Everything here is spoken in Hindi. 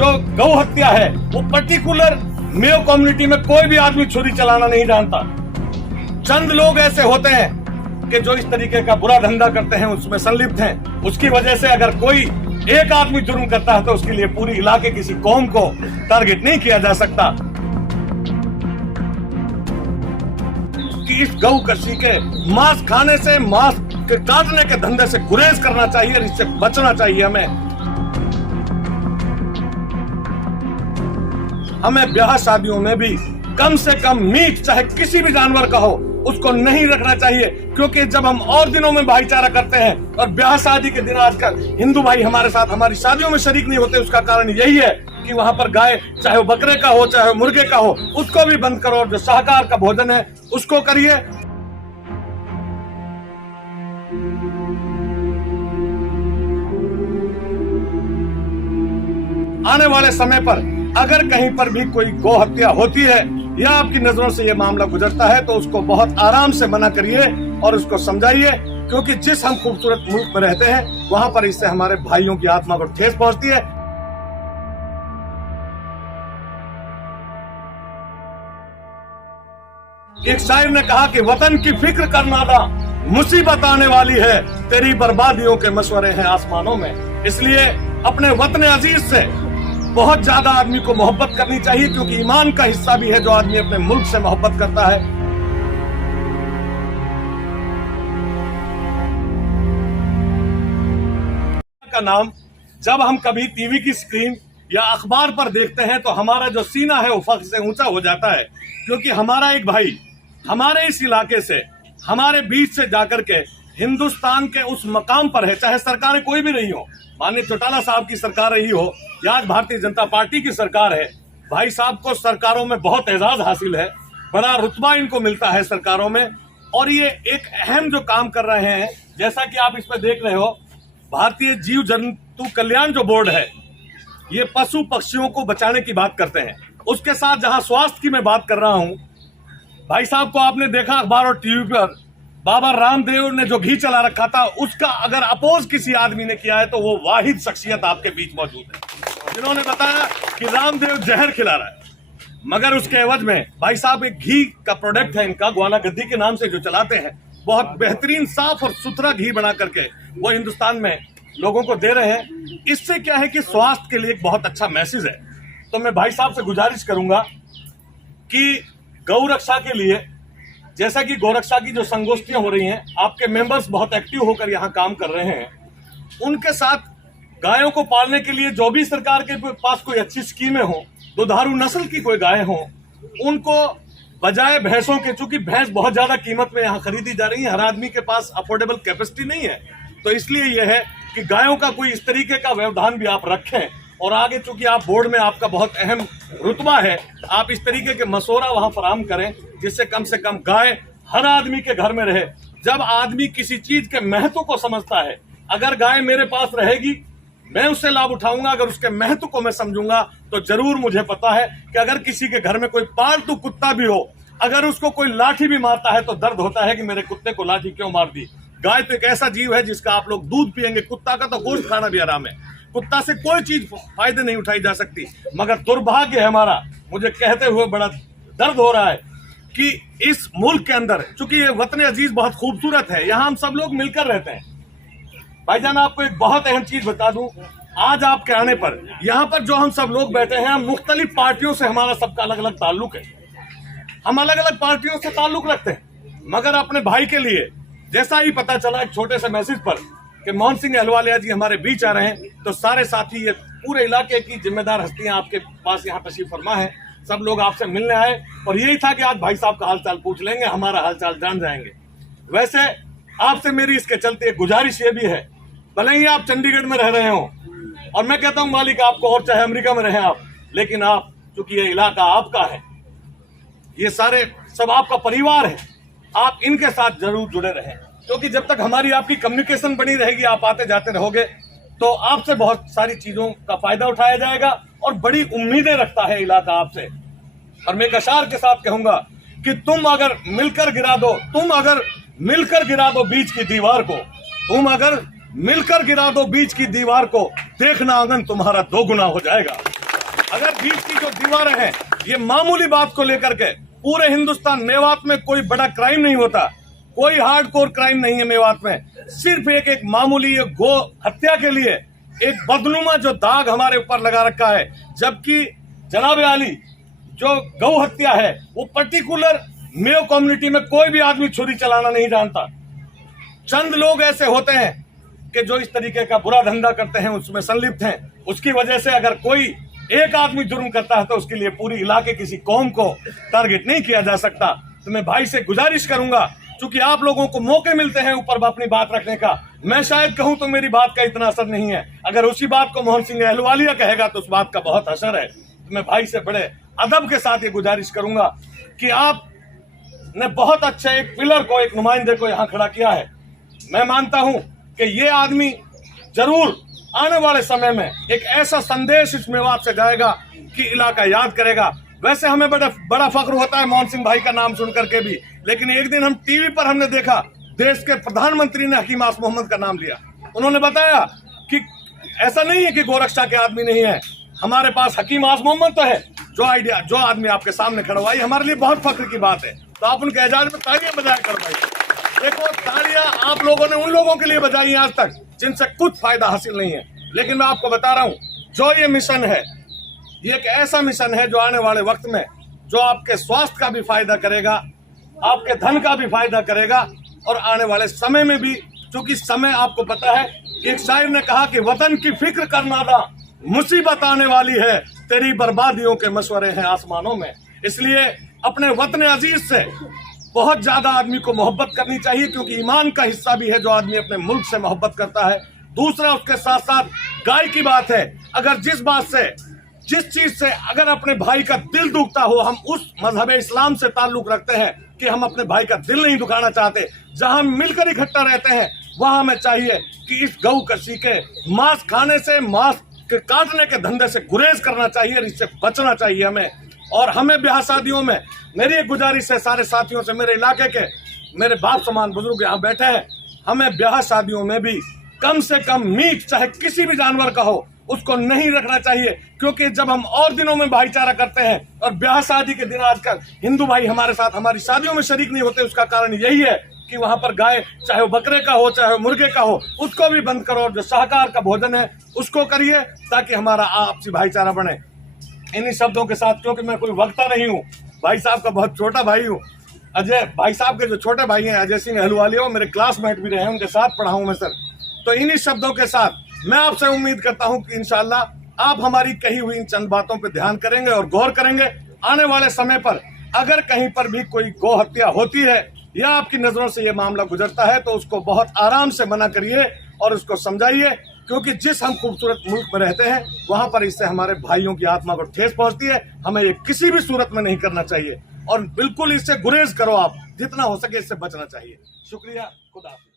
जो गौ हत्या है वो पर्टिकुलर मेयो कम्युनिटी में कोई भी आदमी छुरी चलाना नहीं जानता। चंद लोग ऐसे होते हैं कि जो इस तरीके का बुरा धंधा करते हैं, उसमें संलिप्त हैं। उसकी वजह से अगर कोई एक आदमी जुर्म करता है तो उसके लिए पूरी इलाके किसी कौम को टारगेट नहीं किया जा सकता। कि इस गौ कशी के मांस खाने से, मांस के काटने के धंधे से गुरेज करना चाहिए, इससे बचना चाहिए। हमें ब्याह शादियों में भी कम से कम मीट, चाहे किसी भी जानवर का हो, उसको नहीं रखना चाहिए। क्योंकि जब हम और दिनों में भाईचारा करते हैं और ब्याह शादी के दिन आजकल हिंदू भाई हमारे साथ हमारी शादियों में शरीक नहीं होते, उसका कारण यही है कि वहां पर गाय, चाहे वो बकरे का हो चाहे मुर्गे का हो, उसको भी बंद करो। जो शाकाहार का भोजन है उसको करिए। आने वाले समय पर अगर कहीं पर भी कोई गौ हत्या होती है या आपकी नजरों से ये मामला गुजरता है तो उसको बहुत आराम से मना करिए और उसको समझाइए। क्योंकि जिस हम खूबसूरत मुल्क में रहते हैं वहां पर इससे हमारे भाइयों की आत्मा को ठेस पहुंचती है। एक शायर ने कहा कि वतन की फिक्र करना ना, मुसीबत आने वाली है, तेरी बर्बादियों के मशवरे हैं आसमानों में। इसलिए अपने वतन अजीज से बहुत ज्यादा आदमी को मोहब्बत करनी चाहिए, क्योंकि ईमान का हिस्सा भी है जो आदमी अपने मुल्क से मोहब्बत करता है। का नाम जब हम कभी टीवी की स्क्रीन या अखबार पर देखते हैं तो हमारा जो सीना है वो फख्र से ऊंचा हो जाता है। क्योंकि हमारा एक भाई हमारे इस इलाके से, हमारे बीच से जाकर के हिंदुस्तान के उस मकाम पर है, चाहे सरकारें कोई भी रही हो, माननीय चौटाला साहब की सरकार रही हो या आज भारतीय जनता पार्टी की सरकार है। भाई साहब को सरकारों में बहुत एजाज हासिल है, बड़ा रुतबा इनको मिलता है सरकारों में। और ये एक अहम जो काम कर रहे हैं, जैसा कि आप इसमें देख रहे हो, भारतीय जीव जंतु कल्याण जो बोर्ड है, ये पशु पक्षियों को बचाने की बात करते हैं। उसके साथ जहां स्वास्थ्य की मैं बात कर रहा हूं, भाई साहब को आपने देखा अखबार और टीवी पर, बाबा रामदेव ने जो घी चला रखा था उसका अगर अपोज किसी आदमी ने किया है तो वो वाहिद शख्सियत आपके बीच मौजूद है जिन्होंने बताया कि रामदेव जहर खिला रहा है। मगर उसके एवज में भाई साहब एक घी का प्रोडक्ट है इनका, ग्वाला गद्दी के नाम से जो चलाते हैं, बहुत बेहतरीन साफ और सुथरा घी बना करके वो हिंदुस्तान में लोगों को दे रहे हैं। इससे क्या है कि स्वास्थ्य के लिए एक बहुत अच्छा मैसेज है। तो मैं भाई साहब से गुजारिश करूंगा कि गौ रक्षा के लिए, जैसा कि गौरक्षा की जो संगोष्ठियां हो रही हैं, आपके मेंबर्स बहुत एक्टिव होकर यहां काम कर रहे हैं, उनके साथ गायों को पालने के लिए जो भी सरकार के पास कोई अच्छी स्कीमें हो, दुधारू नस्ल की कोई गाय हो, उनको बजाय भैंसों के, चूंकि भैंस बहुत ज्यादा कीमत में यहाँ खरीदी जा रही है, हर आदमी के पास अफोर्डेबल कैपेसिटी नहीं है, तो इसलिए यह है कि गायों का कोई इस तरीके का व्यवधान भी आप रखें। और आगे चूंकि आप बोर्ड में आपका बहुत अहम रुतबा है, आप इस तरीके के मशवरा वहां फराहम करें जिससे कम से कम गाय हर आदमी के घर में रहे। जब आदमी किसी चीज के महत्व को समझता है, अगर गाय मेरे पास रहेगी मैं उससे लाभ उठाऊंगा, अगर उसके महत्व को मैं समझूंगा तो जरूर मुझे पता है कि अगर किसी के घर में कोई पालतू कुत्ता भी हो, अगर उसको कोई लाठी भी मारता है तो दर्द होता है कि मेरे कुत्ते को लाठी क्यों मार दी। गाय तो एक ऐसा जीव है जिसका आप लोग दूध पिएंगे, कुत्ता का तो गोश्त खाना भी आराम है, कुत्ता से कोई चीज फायदे नहीं उठाई जा सकती। मगर दुर्भाग्य है हमारा, मुझे कहते हुए बड़ा दर्द हो रहा है कि इस मुल्क के अंदर, चूंकि ये वतन अजीज बहुत खूबसूरत है, यहाँ हम सब लोग मिलकर रहते हैं। भाईजान आपको एक बहुत अहम चीज बता दूं, आज आपके आने पर यहाँ पर जो हम सब लोग बैठे हैं, मुख्तलिफ पार्टियों से हमारा सबका अलग अलग ताल्लुक है, हम अलग अलग पार्टियों से ताल्लुक रखते हैं, मगर अपने भाई के लिए जैसा ही पता चला एक छोटे से मैसेज पर कि मोहन सिंह अहलुवालिया जी हमारे बीच आ रहे हैं, तो सारे साथी, ये पूरे इलाके की जिम्मेदार हस्तियां आपके पास यहाँ तशरीफ फरमा है, सब लोग आपसे मिलने आए और यही था कि आज भाई साहब का हालचाल पूछ लेंगे, हमारा हालचाल जान जाएंगे। वैसे आपसे मेरी इसके चलते एक गुजारिश ये भी है, भले ही आप चंडीगढ़ में रह रहे हो और मैं कहता हूँ मालिक आपको, और चाहे अमेरिका में रहे आप, लेकिन आप, चूंकि ये इलाका आपका है, ये सारे सब आपका परिवार है, आप इनके साथ जरूर जुड़े रहें। क्योंकि जब तक हमारी आपकी कम्युनिकेशन बनी रहेगी, आप आते जाते रहोगे, तो आपसे बहुत सारी चीजों का फायदा उठाया जाएगा और बड़ी उम्मीदें रखता है इलाका आपसे। और मैं एक अशार के साथ कहूंगा कि तुम अगर मिलकर गिरा दो, तुम अगर मिलकर गिरा दो बीच की दीवार को, तुम अगर मिलकर गिरा दो बीच की दीवार को, देखना आंगन तुम्हारा दोगुना हो जाएगा। अगर बीच की जो दीवारें हैं, ये मामूली बात को लेकर के पूरे हिंदुस्तान, मेवात में कोई बड़ा क्राइम नहीं होता, कोई हार्डकोर क्राइम नहीं है मेवात में, सिर्फ एक मामूली ये गो हत्या के लिए एक बदनुमा जो दाग हमारे ऊपर लगा रखा है। जबकि जनाब आली जो गौ हत्या है वो पर्टिकुलर मेयो कम्युनिटी में कोई भी आदमी छुरी चलाना नहीं जानता। चंद लोग ऐसे होते हैं कि जो इस तरीके का बुरा धंधा करते हैं, उसमें संलिप्त हैं। उसकी वजह से अगर कोई एक आदमी जुर्म करता है तो उसके लिए पूरी इलाके किसी कौम को टारगेट नहीं किया जा सकता। तो मैं भाई से गुजारिश करूंगा, क्योंकि आप लोगों को मौके मिलते हैं ऊपर अपनी बात रखने का, मैं शायद कहूं तो मेरी बात का इतना असर नहीं है, अगर उसी बात को मोहन सिंह अहलुवालिया कहेगा तो उस बात का बहुत असर है। तो मैं भाई से बड़े अदब के साथ ये गुजारिश करूंगा कि आप ने बहुत अच्छे एक पिलर को, एक नुमाइंदे को यहाँ खड़ा किया है। मैं मानता हूं कि ये आदमी जरूर आने वाले समय में एक ऐसा संदेश इस मेवात से जाएगा कि इलाका याद करेगा। वैसे हमें बड़ा फख्र होता है मोहन सिंह भाई का नाम सुन करके भी, लेकिन एक दिन हम टीवी पर हमने देखा देश के प्रधानमंत्री ने हकीम आस मोहम्मद का नाम लिया। उन्होंने बताया कि ऐसा नहीं है कि गोरक्षा के आदमी नहीं है, हमारे पास हकीम आस मोहम्मद तो है। जो आदमी आपके सामने खड़ा हुआ, हमारे लिए बहुत फख्र की बात है। तो आप उनके एजाज में तालियां बजाया करवाइए। देखो, तालियां आप लोगों ने उन लोगों के लिए बजाई आज तक जिनसे कुछ फायदा हासिल नहीं है, लेकिन मैं आपको बता रहा हूं, जो ये मिशन है, ये एक ऐसा मिशन है जो आने वाले वक्त में जो आपके स्वास्थ्य का भी फायदा करेगा, आपके धन का भी फायदा करेगा, और आने वाले समय में भी, क्योंकि समय आपको पता है कि एक शायर ने कहा कि वतन की फिक्र करना ना, मुसीबत आने वाली है, तेरी बर्बादियों के मशवरे हैं आसमानों में। इसलिए अपने वतन अजीज से बहुत ज्यादा आदमी को मोहब्बत करनी चाहिए, क्योंकि ईमान का हिस्सा भी है जो आदमी अपने मुल्क से मोहब्बत करता है। दूसरा, उसके साथ साथ गाय की बात है, अगर जिस चीज से अगर अपने भाई का दिल दुखता हो, हम उस मजहब इस्लाम से ताल्लुक रखते हैं कि हम अपने भाई का दिल नहीं दुखाना चाहते, जहां हम मिलकर इकट्ठा रहते हैं, वहां हमें चाहिए कि इस गौ कशी के मांस खाने से, मांस के काटने के धंधे से गुरेज करना चाहिए, इससे बचना चाहिए हमें। और हमें ब्याह शादियों में, मेरी एक गुजारिश है सारे साथियों से, मेरे इलाके के मेरे बाप समान बुजुर्ग यहाँ बैठे हैं, हमें ब्याह शादियों में भी कम से कम मीट, चाहे किसी भी जानवर का हो, उसको नहीं रखना चाहिए। क्योंकि जब हम और दिनों में भाईचारा करते हैं और ब्याह शादी के दिन आजकल हिंदू भाई हमारे साथ हमारी शादियों में शरीक नहीं होते, उसका कारण यही है कि वहां पर गाय, चाहे वो बकरे का हो चाहे वो मुर्गे का हो, उसको भी बंद करो, और जो शाकाहार का भोजन है उसको करिए, ताकि हमारा आपसी भाईचारा बने। इन्हीं शब्दों के साथ, क्योंकि मैं कोई वक्ता नहीं हूँ, भाई साहब का बहुत छोटा भाई हूँ, अजय भाई साहब के जो छोटे भाई हैं अजय सिंह अहलुवालिया, मेरे क्लासमेट भी रहे हैं, उनके साथ पढ़ा हूं मैं सर। तो इन्हीं शब्दों के साथ मैं आपसे उम्मीद करता हूं कि इंशाअल्लाह आप हमारी कही हुई इन चंद बातों पर ध्यान करेंगे और गौर करेंगे। आने वाले समय पर अगर कहीं पर भी कोई गौ हत्या होती है या आपकी नजरों से ये मामला गुजरता है, तो उसको बहुत आराम से मना करिए और उसको समझाइए, क्योंकि जिस हम खूबसूरत मुल्क में रहते हैं वहां पर इससे हमारे भाइयों की आत्मा को ठेस पहुंचती है। हमें ये किसी भी सूरत में नहीं करना चाहिए और बिल्कुल इससे गुरेज करो, आप जितना हो सके इससे बचना चाहिए। शुक्रिया, खुदा हाफिज़।